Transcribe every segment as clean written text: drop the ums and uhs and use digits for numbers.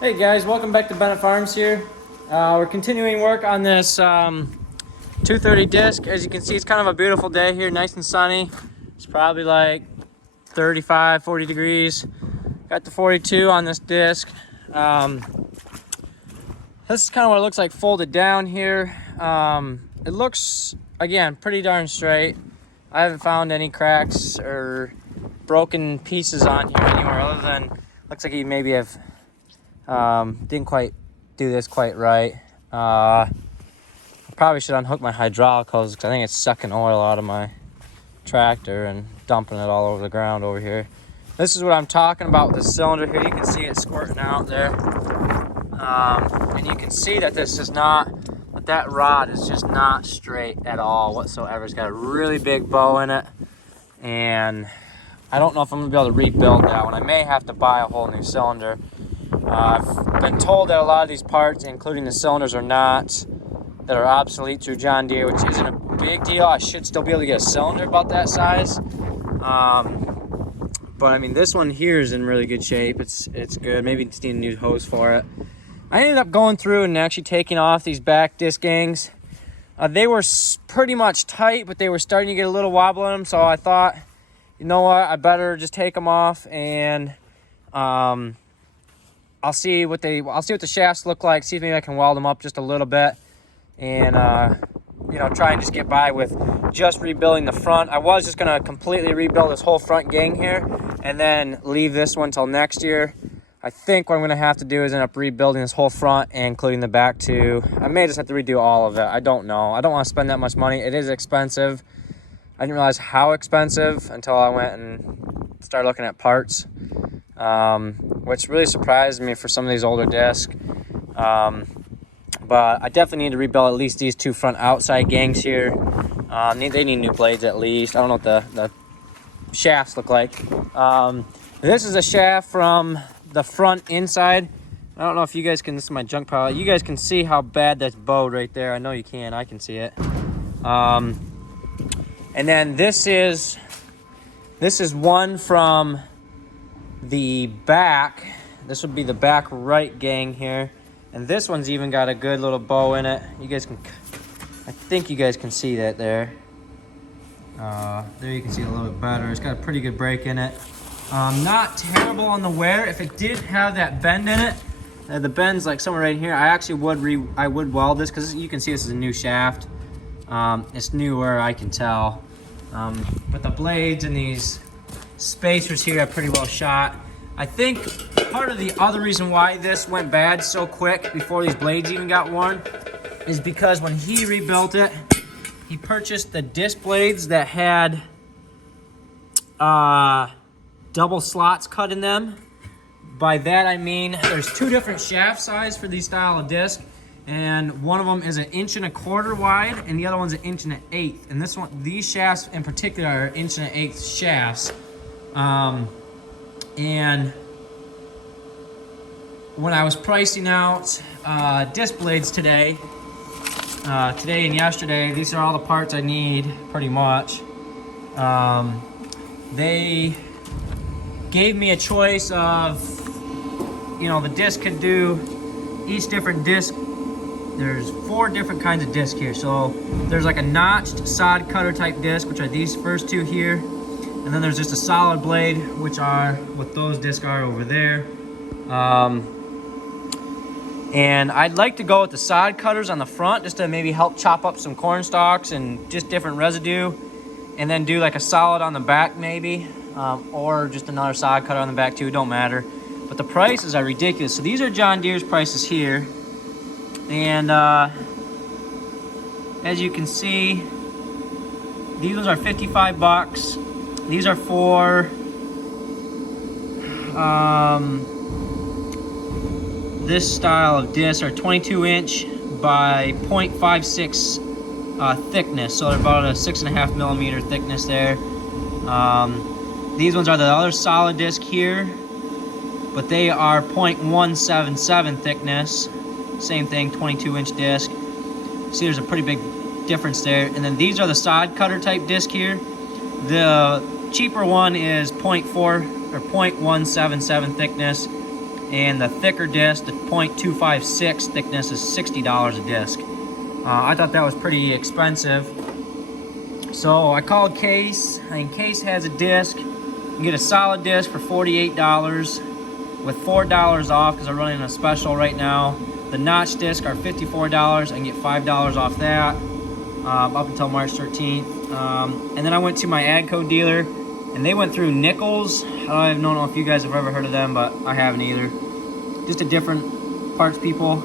Hey guys, welcome back to Bennett Farms here. We're continuing work on this 230 disc. As you can see, it's kind of a beautiful day here, nice and sunny. It's probably like 35, 40 degrees. Got the 42 on this disc. This is kind of what it looks like folded down here. It looks, again, pretty darn straight. I haven't found any cracks or broken pieces on here anywhere other than, looks like you maybe have didn't quite do this quite right. I probably should unhook my hydraulic hose because I think it's sucking oil out of my tractor and dumping it all over the ground over here. This is what I'm talking about with the cylinder here. You can see it squirting out there. And you can see that this is not, that rod is just not straight at all whatsoever. It's got a really big bow in it. And I don't know if I'm gonna be able to rebuild that one. I may have to buy a whole new cylinder. I've been told that a lot of these parts, including the cylinders, that are obsolete through John Deere, which isn't a big deal. I should still be able to get a cylinder about that size. But I mean, this one here is in really good shape. It's good. Maybe just need a new hose for it. I ended up going through and actually taking off these back disc gangs. They were pretty much tight, but they were starting to get a little wobble in them. So I thought, you know what, I better just take them off and I'll see what the shafts look like. See if maybe I can weld them up just a little bit, and try and just get by with just rebuilding the front. I was just gonna completely rebuild this whole front gang here, and then leave this one till next year. I think what I'm gonna have to do is end up rebuilding this whole front, including the back too. I may just have to redo all of it. I don't know. I don't want to spend that much money. It is expensive. I didn't realize how expensive until I went and started looking at parts. Which really surprised me for some of these older discs. But I definitely need to rebuild at least these two front outside gangs here. They need new blades at least. I don't know what the shafts look like. This is a shaft from the front inside. I don't know if you guys can, this is my junk pile. You guys can see how bad that's bowed right there. I know you can, I can see it. And then this is one from the back. This would be the back right gang here, and this one's even got a good little bow in it. You guys can, I think you guys can see that there. There you can see it a little bit better. It's got a pretty good break in it. Not terrible on the wear. If it did have that bend in it, the bend's like somewhere right here, I actually would weld this because you can see this is a new shaft. It's newer, I can tell. But the blades and these spacers here are pretty well shot. I think part of the other reason why this went bad so quick before these blades even got worn is because when he rebuilt it, he purchased the disc blades that had double slots cut in them. By that I mean there's two different shaft size for these style of disc, and one of them is 1.25 inches wide and the other one's 1 1/8 inch. And this one, these shafts in particular are 1 1/8 inch shafts. And when I was pricing out disc blades today and yesterday, these are all the parts I need pretty much. They gave me a choice of, the disc could do each different disc. There's 4 different kinds of disc here. So there's like a notched sod cutter type disc, which are these first two here. And then there's just a solid blade, which are what those discs are over there. And I'd like to go with the sod cutters on the front just to maybe help chop up some corn stalks and just different residue. And then do like a solid on the back maybe, or just another sod cutter on the back too, don't matter. But the prices are ridiculous. So these are John Deere's prices here. And as you can see, these ones are 55 bucks. These are for this style of disc are 22 inch by 0.56 thickness. So they're about a 6.5 millimeter thickness there. These ones are the other solid disc here, but they are 0.177 thickness. Same thing, 22 inch disc. See, there's a pretty big difference there. And then these are the sod cutter type disc here. The cheaper one is 0.4 or 0.177 thickness. and the thicker disc, the .256 thickness, is $60 a disc. I thought that was pretty expensive. So I called Case. Case has a disc. You can get a solid disc for $48 with $4 off because they're running a special right now. The notch disc are $54. I can get $5 off that up until March 13th. And then I went to my AGCO dealer, and they went through Nichols. I don't know if you guys have ever heard of them, but I haven't either. Just a different parts people.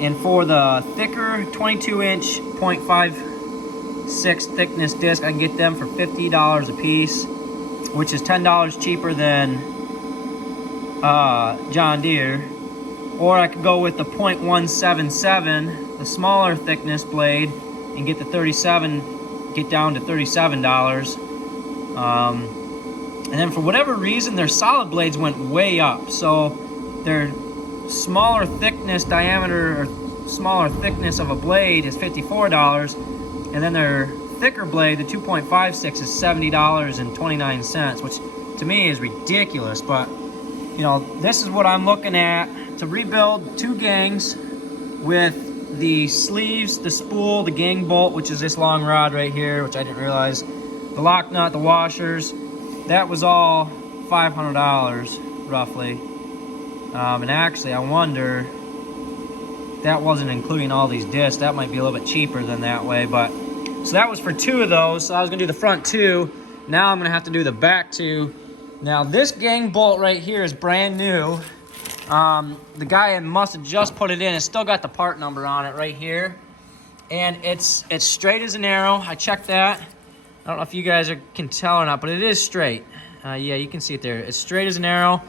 And for the thicker 22-inch .56 thickness disc, I can get them for $50 a piece, which is $10 cheaper than John Deere. Or I could go with the .177, the smaller thickness blade, and get the get down to $37. And then for whatever reason, their solid blades went way up. So their smaller thickness diameter or smaller thickness of a blade is $54, and then their thicker blade, the 2.56, is $70.29, which to me is ridiculous. But you know, this is what I'm looking at to rebuild 2 gangs with the sleeves, the spool, the gang bolt, which is this long rod right here, which I didn't realize, the lock nut, the washers. That was all $500 roughly. And actually, I wonder, that wasn't including all these discs. That might be a little bit cheaper than that way. But so that was for 2 of those. So I was gonna do the front 2. Now I'm gonna have to do the back 2. Now this gang bolt right here is brand new. The guy must have just put it in. It's still got the part number on it right here, and it's straight as an arrow. I checked that. I don't know if you guys can tell or not, but it is straight. Yeah, you can see it there. It's straight as an arrow.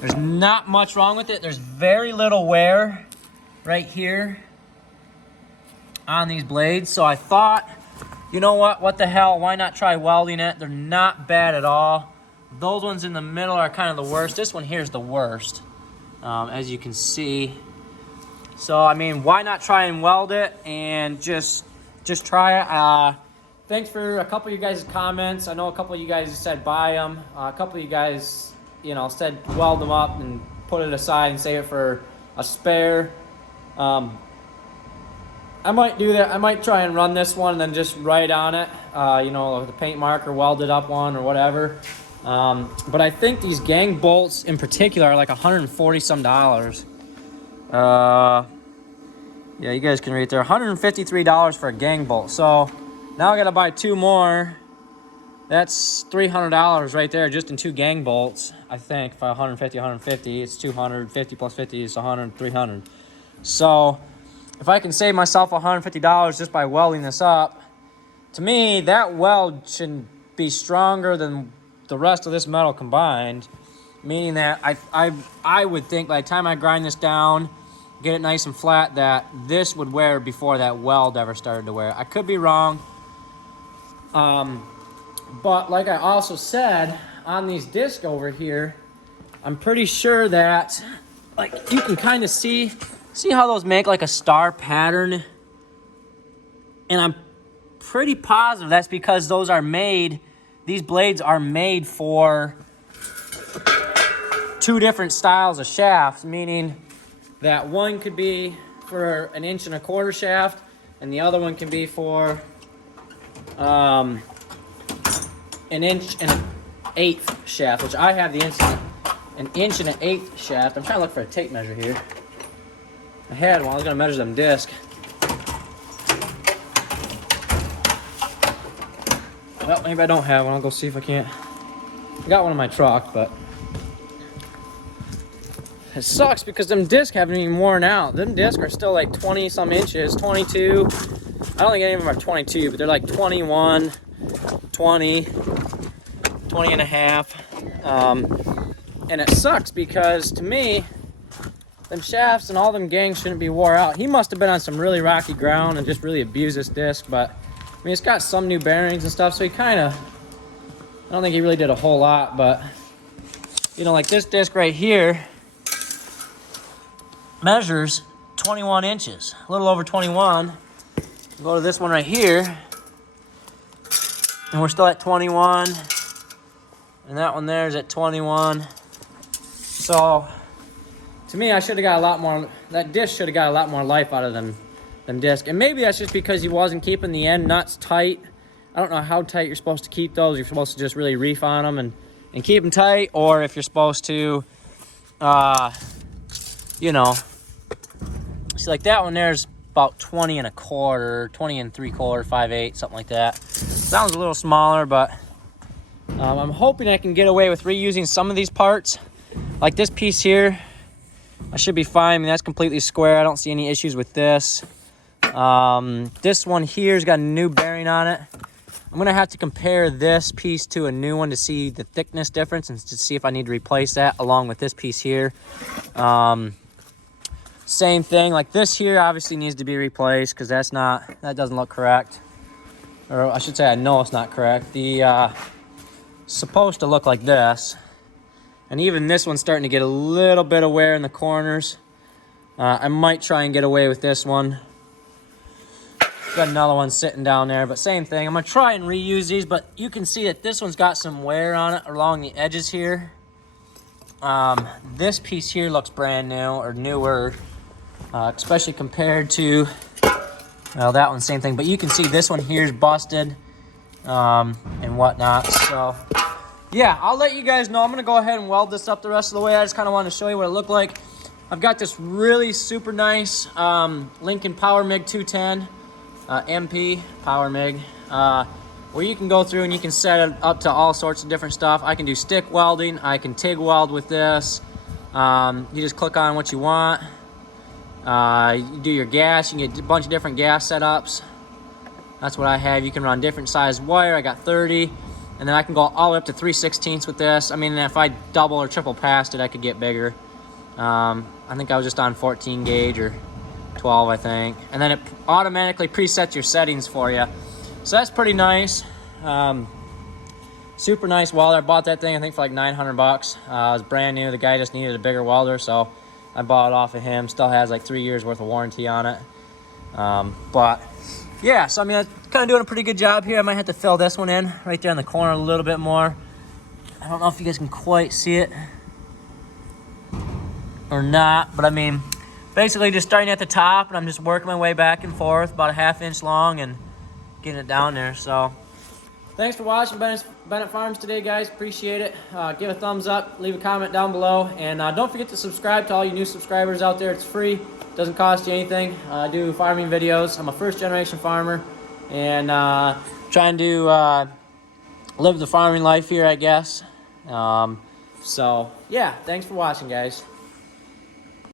There's not much wrong with it. There's very little wear right here on these blades. So I thought, you know what the hell? Why not try welding it? They're not bad at all. Those ones in the middle are kind of the worst. This one here is the worst, as you can see. So, I mean, why not try and weld it and just try it? Thanks for a couple of you guys' comments. I know a couple of you guys said buy them. A couple of you guys, you know, said weld them up and put it aside and save it for a spare. I might do that. I might try and run this one and then just write on it, you know, the paint marker, welded up one or whatever. But I think these gang bolts in particular are like $140 some. Yeah, you guys can read there. $153 for a gang bolt. So now I gotta buy 2 more. That's $300 right there just in 2 gang bolts. I think for 150, it's 250 plus 50 is 100, 300. So if I can save myself $150 just by welding this up, to me that weld should be stronger than the rest of this metal combined, meaning that I would think by the time I grind this down, get it nice and flat, that this would wear before that weld ever started to wear. I could be wrong. But like I also said, on these discs over here, I'm pretty sure that, like, you can kind of see how those make like a star pattern. And I'm pretty positive that's because those are made, these blades are made for 2 different styles of shafts, meaning that one could be for an 1.25 inch shaft, and the other one can be for 1 1/8 inch shaft, which I have the 1 1/8 inch shaft. I'm trying to look for a tape measure here. I had one. I was going to measure them disc. Well, maybe I don't have one. I'll go see if I can't. I got one in my truck, but it sucks because them discs haven't even worn out. Them discs are still like 20 some inches, 22. I don't think any of them are 22, but they're like 21, 20, 20 and a half. And it sucks because to me, them shafts and all them gangs shouldn't be wore out. He must have been on some really rocky ground and just really abused this disc, but I mean, it's got some new bearings and stuff, so he kind of, I don't think he really did a whole lot, but you know, like this disc right here measures 21 inches, a little over 21. Go to this one right here, and we're still at 21, and that one there is at 21. So to me, I should have got a lot more, that disc should have got a lot more life out of them than disc. And maybe that's just because he wasn't keeping the end nuts tight. I don't know how tight you're supposed to keep those. You're supposed to just really reef on them and keep them tight, or if you're supposed to, you know, see, like that one there's about 20 and a quarter, 20 and 3/4, 5/8, something like that. Sounds a little smaller, but I'm hoping I can get away with reusing some of these parts. Like this piece here, I should be fine. I mean, that's completely square. I don't see any issues with this. This one here's got a new bearing on it. I'm gonna have to compare this piece to a new one to see the thickness difference and to see if I need to replace that along with this piece here. Same thing, like this here obviously needs to be replaced because that doesn't look correct. Or I should say I know it's not correct. The supposed to look like this. And even this one's starting to get a little bit of wear in the corners. I might try and get away with this one. Got another one sitting down there, but same thing. I'm gonna try and reuse these, but you can see that this one's got some wear on it along the edges here. This piece here looks brand new or newer, especially compared to, well, that one, same thing. But you can see this one here is busted and whatnot. So yeah, I'll let you guys know. I'm gonna go ahead and weld this up the rest of the way. I just kind of wanted to show you what it looked like. I've got this really super nice Lincoln Power MIG 210. MP Power MIG, where you can go through and you can set it up to all sorts of different stuff. I can do stick welding, I can TIG weld with this. You just click on what you want. You do your gas, you can get a bunch of different gas setups. That's what I have. You can run different size wire. I got 30, and then I can go all the way up to 3/16 with this. I mean, if I double or triple passed it, I could get bigger. I think I was just on 14 gauge or 12, I think, and then it automatically presets your settings for you, so that's pretty nice. Super nice welder. I bought that thing I think for like 900 bucks. It was brand new. The guy just needed a bigger welder, so I bought it off of him. Still has like 3 years worth of warranty on it. But yeah, so I mean, I'm kind of doing a pretty good job here. I might have to fill this one in right there in the corner a little bit more. I don't know if you guys can quite see it or not, but I mean, basically just starting at the top, and I'm just working my way back and forth, about a ½ inch long, and getting it down there. So thanks for watching Bennett Farms today, guys. Appreciate it. Give a thumbs up, leave a comment down below, and don't forget to subscribe to all you new subscribers out there. It's free, doesn't cost you anything. I do farming videos. I'm a first-generation farmer, and trying to live the farming life here, I guess. So yeah, thanks for watching, guys.